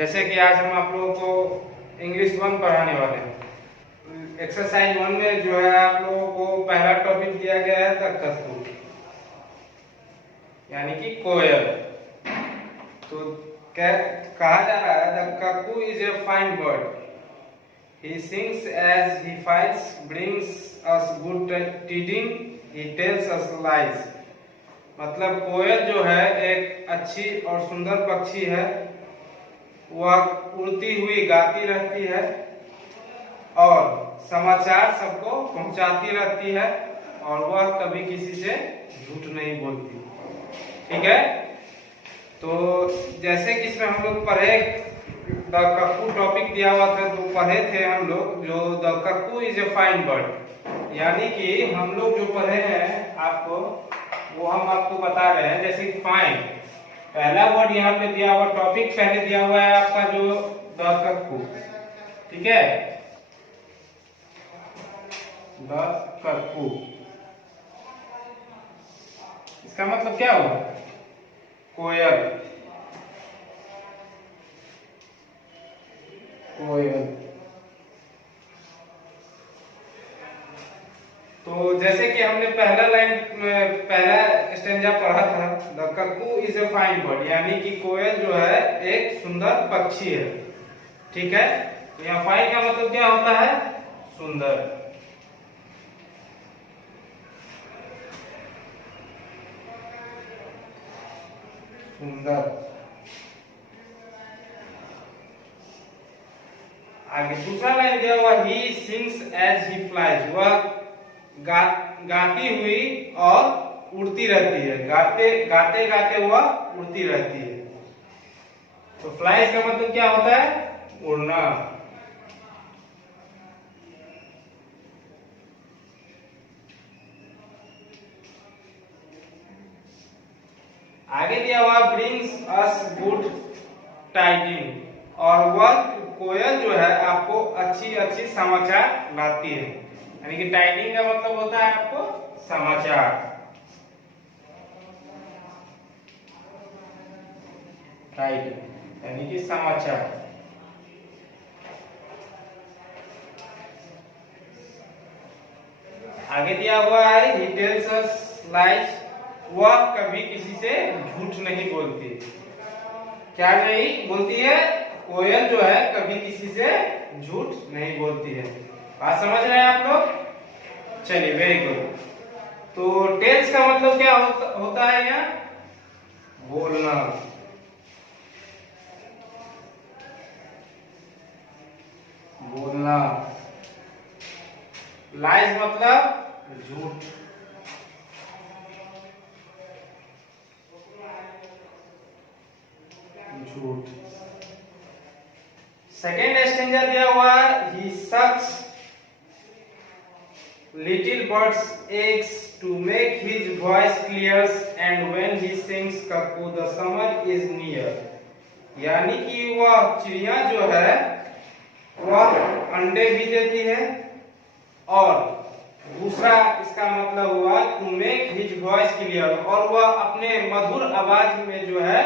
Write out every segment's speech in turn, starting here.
जैसे कि आज हम आप लोगों को इंग्लिश 1 पढ़ाने वाले हैं। एक्सरसाइज 1 में जो है आप लोगों को पहला टॉपिक दिया गया है द कक्कू, यानी कि कोयल। तो कहा जा रहा है the cuckoo is a fine bird, he sings as he fights, brings us good tiding, he tells us lies। मतलब कोयल जो है एक अच्छी और सुंदर पक्षी है। वह उड़ती हुई गाती रहती है और समाचार सबको पहुंचाती रहती है, और वह कभी किसी से झूठ नहीं बोलती। ठीक है, तो जैसे कि इसमें हम लोग पढ़े द कक्कू टॉपिक दिया हुआ था, तो पढ़े थे हम लोग जो the cuckoo is a fine bird, यानी कि हम लोग जो पढ़े हैं आपको वो हम आपको बता रहे हैं। जैसे फाइन पहला वर्ड यहाँ पे दिया हुआ, टॉपिक पहले दिया हुआ है आपका जो द कक्कू। ठीक है, द कक्कू इसका मतलब क्या हुआ? कोयल। कोयल। तो जैसे कि हमने पहला लाइन पहला स्टेंजा पढ़ा था, the cuckoo is a fine bird, यानी कि कोयल जो है एक सुंदर पक्षी है। ठीक है, तो यहाँ फाइन का मतलब क्या होता है? सुंदर। सुंदर। आगे दूसरा लाइन दिया हुआ, he sings as he flies, वह गाती हुई और उड़ती रहती है। गाते गाते वह उड़ती रहती है। तो फ्लाइज का मतलब क्या होता है? उड़ना। आगे दिया हुआ ब्रिंग्स अस गुड टाइडिंग, और वह कोयल जो है आपको अच्छी अच्छी समाचार लाती है। यानी कि टाइडिंग का मतलब होता है आपको समाचार। टाइडिंग यानी कि समाचार। आगे दिया हुआ है ही टेल्स अस लाइज, वह कभी किसी से झूठ नहीं बोलती। क्या नहीं बोलती है? कोयल जो है कभी किसी से झूठ नहीं बोलती है। बात समझ रहे हैं आप लोग? चलिए, वेरी गुड। तो टेल्स का मतलब क्या होता है यहाँ? बोलना। बोलना। लाइज मतलब झूठ। झूठ। सेकेंड स्टेंजा दिया हुआ, ही सक्स little birds eggs to make his voice clear, and when he sings cuckoo the summer is near। यानी कि वह चिड़िया जो है वह अंडे भी देती है, और दूसरा इसका मतलब हुआ to make his voice clear, और वह अपने मधुर आवाज में जो है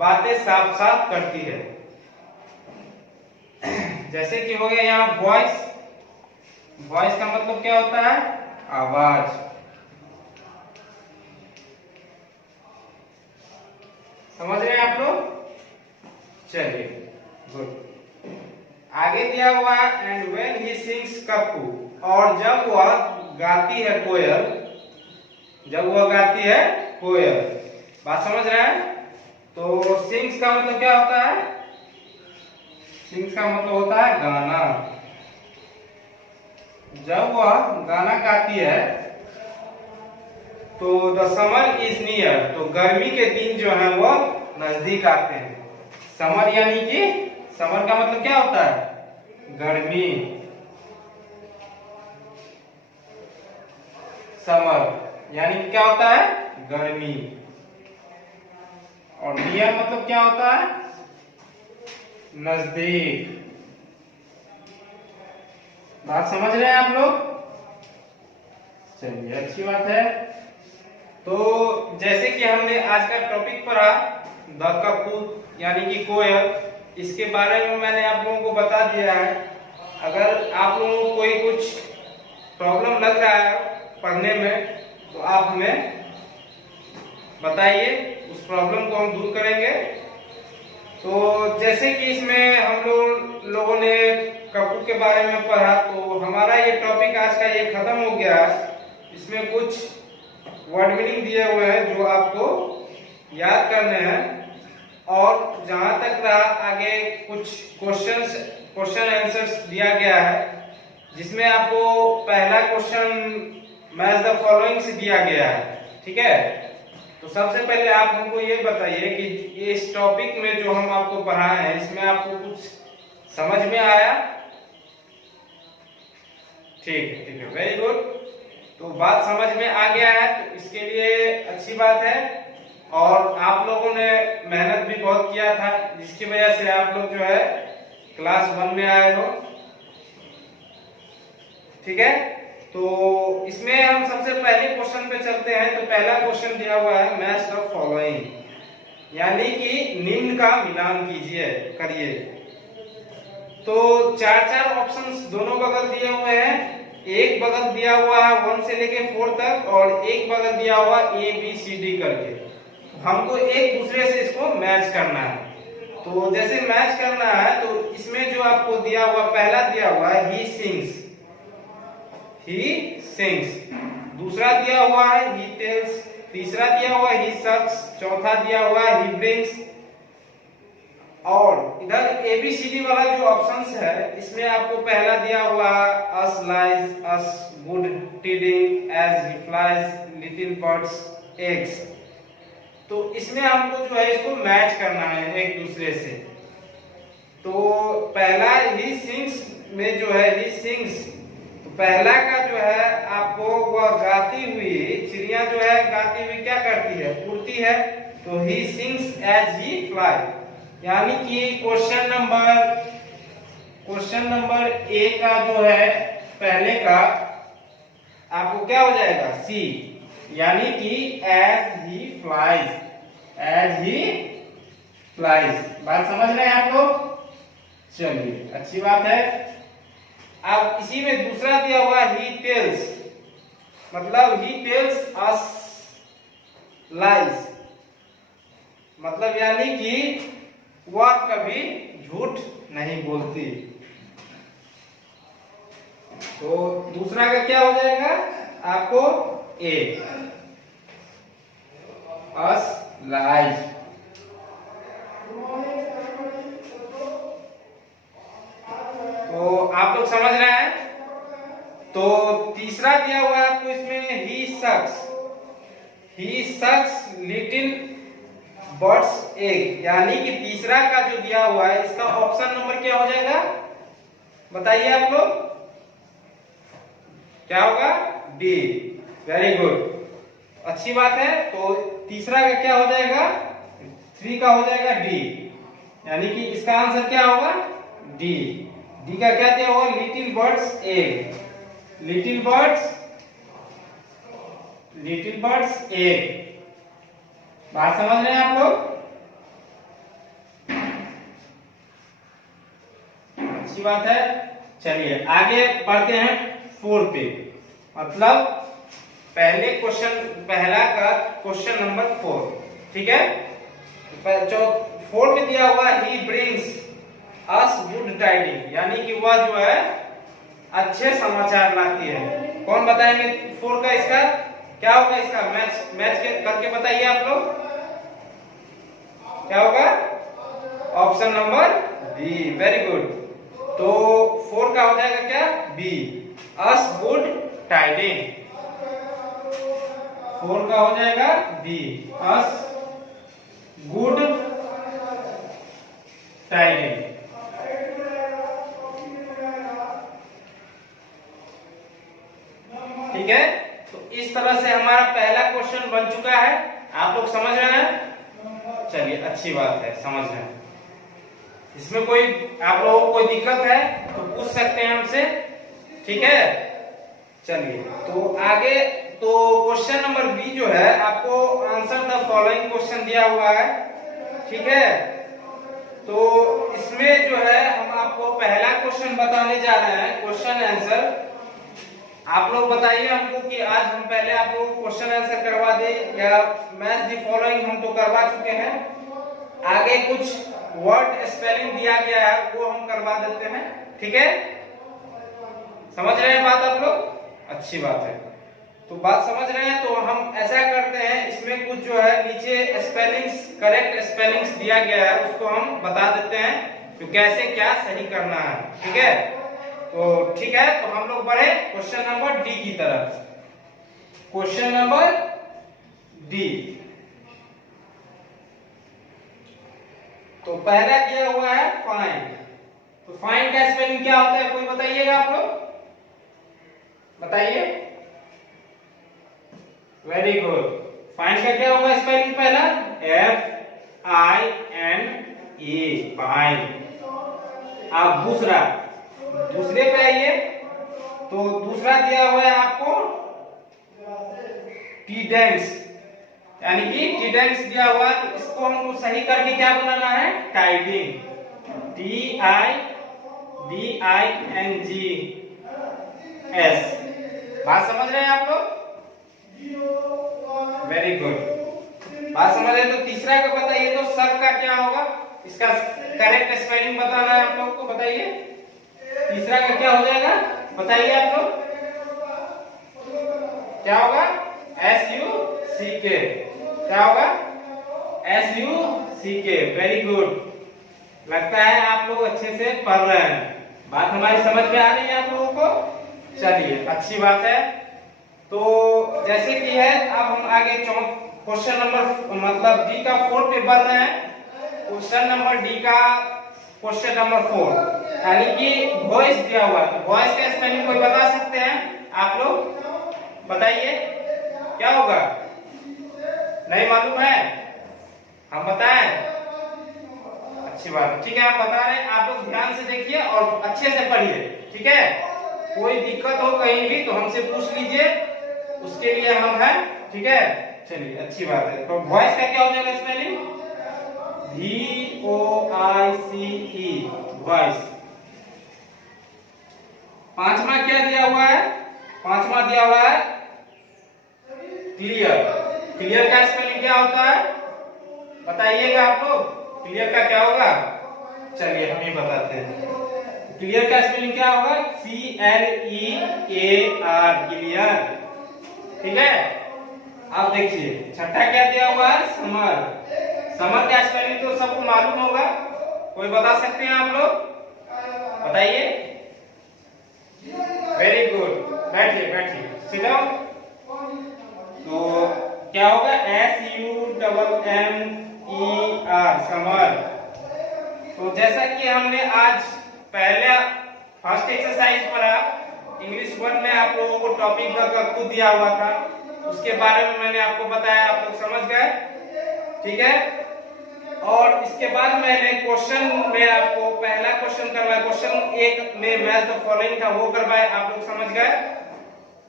बातें साफ साफ करती है। जैसे कि हो गया यहाँ वॉइस। वॉइस का मतलब क्या होता है? आवाज। समझ रहे हैं आप लोग? चलिए, गुड। आगे दिया हुआ and when he sings cuckoo, और जब वह गाती है कोयल। जब वह गाती है कोयल। बात समझ रहे हैं? तो सिंग्स का मतलब क्या होता है? सिंग्स का मतलब होता है गाना। जब वह गाना गाती है तो द समर इज नियर, तो गर्मी के दिन जो है वो नजदीक आते हैं। समर यानी कि समर का मतलब क्या होता है? गर्मी। समर यानी क्या होता है? गर्मी। और नियर मतलब क्या होता है? नजदीक। बात समझ रहे हैं आप लोग? चलिए, अच्छी बात है। तो जैसे कि हमने आज का टॉपिक पढ़ा द कक्कू यानी कि कोयल, इसके बारे में मैंने आप लोगों को बता दिया है। अगर आप लोगों को कोई कुछ प्रॉब्लम लग रहा है पढ़ने में तो आप हमें बताइए, उस प्रॉब्लम को हम दूर करेंगे। तो जैसे कि इसमें हम लोगों ने कपू के बारे में पढ़ा, तो हमारा ये टॉपिक आज का ये खत्म हो गया। इसमें कुछ वर्ड मीनिंग दिए हुए हैं जो आपको याद करने हैं, और जहां तक रहा आगे कुछ क्वेश्चन आंसर्स दिया गया है, जिसमें आपको पहला क्वेश्चन मैच द फॉलोइंग से दिया गया है। ठीक है, तो सबसे पहले आप हमको ये बताइए कि ये इस टॉपिक में जो हम आपको पढ़ाए हैं, इसमें आपको कुछ समझ में आया? ठीक है, वेरी गुड। तो बात समझ में आ गया है तो इसके लिए अच्छी बात है, और आप लोगों ने मेहनत भी बहुत किया था, जिसकी वजह से आप लोग जो है क्लास 1 में आए हो। ठीक है, तो इसमें हम सबसे पहले क्वेश्चन पे चलते हैं। तो पहला क्वेश्चन दिया हुआ है मैच द फॉलोइंग, यानी कि निम्न का मिलान करिए। तो चार ऑप्शंस दोनों बगल दिए हुए हैं। एक बगल दिया हुआ है 1 से लेके 4 तक, और एक बगल दिया हुआ ABCD करके। हमको एक दूसरे से इसको मैच करना है। तो जैसे मैच करना है तो इसमें जो आपको दिया हुआ, पहला दिया हुआ है ही सिंग्स, दूसरा दिया हुआ है ही टेल्स, तीसरा दिया हुआ है ही सक्स, चौथा दिया हुआ है ही ब्रिंग्स, और इधर ABCD वाला जो ऑप्शंस है इसमें आपको पहला दिया हुआ है as lies, as good tiding, as he flies, little birds eggs. तो इसमें हमको जो है इसको मैच करना है एक दूसरे से। तो पहला ही सिंग्स में जो है ही सिंग्स, तो पहला का जो है आपको वह गाती हुई चिड़िया जो है गाती हुई क्या करती है, उड़ती है। तो he sings as he fly, यानी कि क्वेश्चन नंबर ए का जो है पहले का आपको क्या हो जाएगा, सी, यानी कि एज ही फ्लाइज, बात समझ रहे हैं आप लोग? चलिए, अच्छी बात है। अब इसी में दूसरा दिया हुआ ही टेल्स, मतलब ही टेल्स अस लाइज, मतलब यानी कि वह कभी झूठ नहीं बोलती। तो दूसरा का क्या हो जाएगा आपको, ए, अस लाइज। तो आप लोग समझ रहे हैं? तो तीसरा दिया हुआ है आपको इसमें ही सक्स लिटिल बर्ड्स एग, यानी कि तीसरा का जो दिया हुआ है इसका ऑप्शन नंबर क्या हो जाएगा, बताइए आप लोग, क्या होगा, डी। वेरी गुड, अच्छी बात है। तो तीसरा का क्या हो जाएगा, 3 का हो जाएगा डी, यानी कि इसका आंसर क्या होगा, डी। डी का क्या दिया हुआ, little birds egg, little birds egg. बात समझ रहे हैं आप लोग? अच्छी बात है। चलिए आगे बढ़ते हैं 4 पे, मतलब पहला का क्वेश्चन नंबर 4। ठीक है, जो 4 में दिया हुआ he brings us good tidying, यानी कि वह जो है अच्छे समाचार लाती है। कौन बताएंगे 4 का, इसका क्या होगा, इसका मैच करके बताइए आप लोग, क्या होगा, option number B. Very good. तो 4 का हो जाएगा क्या, बी, अस गुड टाइडिंग। 4 का हो जाएगा बी, अस गुड टाइडिंग। ठीक है, तो इस तरह से हमारा पहला क्वेश्चन बन चुका है। आप लोग समझ रहे हैं? चलिए, अच्छी बात है, समझ रहे हैं। इसमें कोई आप लोगों को कोई दिक्कत है तो पूछ सकते हैं हमसे। ठीक है, चलिए तो आगे। तो क्वेश्चन नंबर बी जो है आपको आंसर द फॉलोइंग क्वेश्चन दिया हुआ है। ठीक है, तो इसमें जो है हम आपको पहला क्वेश्चन बताने जा रहे हैं, क्वेश्चन आंसर। आप लोग बताइए हमको कि आज हम पहले आप लोग क्वेश्चन आंसर करवा दें या मैच द फॉलोइंग हम तो करवा चुके हैं, आगे कुछ वर्ड स्पेलिंग दिया गया है वो हम करवा देते हैं, ठीक है? समझ रहे हैं बात आप लोग? अच्छी बात है। तो बात समझ रहे हैं तो हम ऐसा करते हैं, इसमें कुछ जो है नीचे स्पेलिंग्स, करेक्ट स्पेलिंग्स दिया गया है उसको हम बता देते हैं तो कैसे क्या सही करना है, ठीक है? तो ठीक है, तो हम लोग बढ़े क्वेश्चन नंबर डी की तरफ। क्वेश्चन नंबर डी, तो पहला क्या हुआ है फाइंड। तो फाइंड का स्पेलिंग क्या होता है कोई बताइएगा आप लोग, बताइए। Very good. फाइंड का क्या होगा स्पेलिंग पहला? FINE, find. अब दूसरे पे आइए, तो दूसरा दिया हुआ है आपको टीडेंस, यानी कि टीडेंस दिया हुआ है, तो इसको हमको सही करके क्या बनाना है? Tidying, TIDINGS। बात समझ रहे हैं आप लोग? वेरी गुड, बात समझ रहे हैं। तो तीसरा का बताइए, तो सर का क्या होगा, इसका करेक्ट स्पेलिंग बताना है आप लोग को, बताइए। तीसरा का क्या हो जाएगा बताइए आप लोग, क्या होगा? SUCK, क्या होगा? SUCK। वेरी गुड, लगता है आप लोग अच्छे से पढ़ रहे हैं, बात हमारी समझ में आ रही है आप लोगों को। चलिए अच्छी बात है। तो जैसे कि है, अब हम आगे क्वेश्चन नंबर मतलब डी का 4 पे बढ़ रहे हैं। क्वेश्चन नंबर डी का क्वेश्चन नंबर 4, यानी कि वॉइस दिया हुआ है। तो वॉइस का स्पेलिंग कोई बता सकते हैं आप लोग, बताइए क्या होगा? नहीं मालूम है? हम बताएं? अच्छी बात, ठीक है हम बता रहे हैं, आप लोग ध्यान से देखिए और अच्छे से पढ़िए, ठीक है? कोई दिक्कत हो कहीं भी तो हमसे पूछ लीजिए, उसके लिए हम हैं, ठीक है? चलिए अच्छी बात है। तो वॉइस का क्या हो जाएगा स्पेलिंग? VOICE, voice. पांचवा क्या दिया हुआ है? पांचवा दिया हुआ है क्लियर। क्लियर का स्पेलिंग क्या होता है बताइएगा आप लोग, क्लियर का क्या होगा? चलिए हम ही बताते हैं। क्लियर का स्पेलिंग क्या होगा? CLEAR, क्लियर, ठीक है? अब देखिए छठा क्या दिया हुआ है? समर। समर का स्पेलिंग तो सबको मालूम होगा, कोई बता सकते हैं आप लोग, बताइए। वेरी गुड, बैठिए बैठिए, सिट डाउन। तो क्या होगा? SUMMER, summer. तो जैसा कि हमने आज पहले फर्स्ट एक्सरसाइज पढ़ा, इंग्लिश 1 में आप लोगों को टॉपिक खुद दिया हुआ था, उसके बारे में मैंने आपको बताया, आप लोग समझ गए, ठीक है? और इसके बाद मैंने क्वेश्चन में आपको पहला क्वेश्चन करवाया, क्वेश्चन 1 में मैच द फॉलोइंग था वो करवाया, आप लोग समझ गए,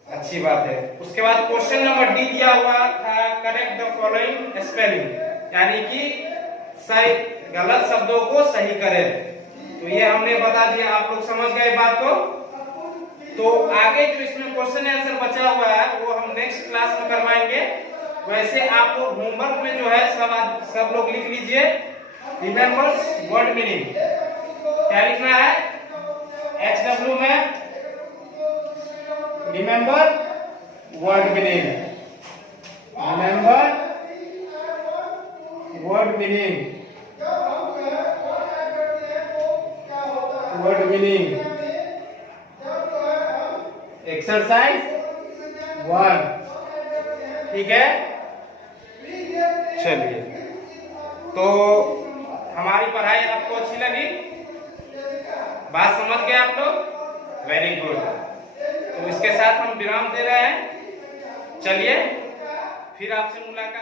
अच्छी बात है। उसके बाद क्वेश्चन नंबर डी दिया हुआ था करेक्ट द फॉलोइंग स्पेलिंग, यानी कि सही गलत शब्दों को सही करें। तो ये हमने बता दिया, आप लोग समझ गए बात को। तो आगे जो इसमें क्वेश्चन आंसर बचा हुआ है वो हम नेक्स्ट क्लास में करवाएंगे। वैसे आप लोग होमवर्क में जो है सब लोग लिख लीजिए, रिमेंबर्स वर्ड मीनिंग। क्या लिखना है? HW में remember word meaning, remember word meaning, word meaning. Exercise 1, ठीक है? चलिए, तो हमारी पढ़ाई आपको अच्छी लगी, बात समझ गए आप लोग? Very good. तो इसके साथ हम विराम दे रहे हैं, चलिए फिर आपसे मुलाकात।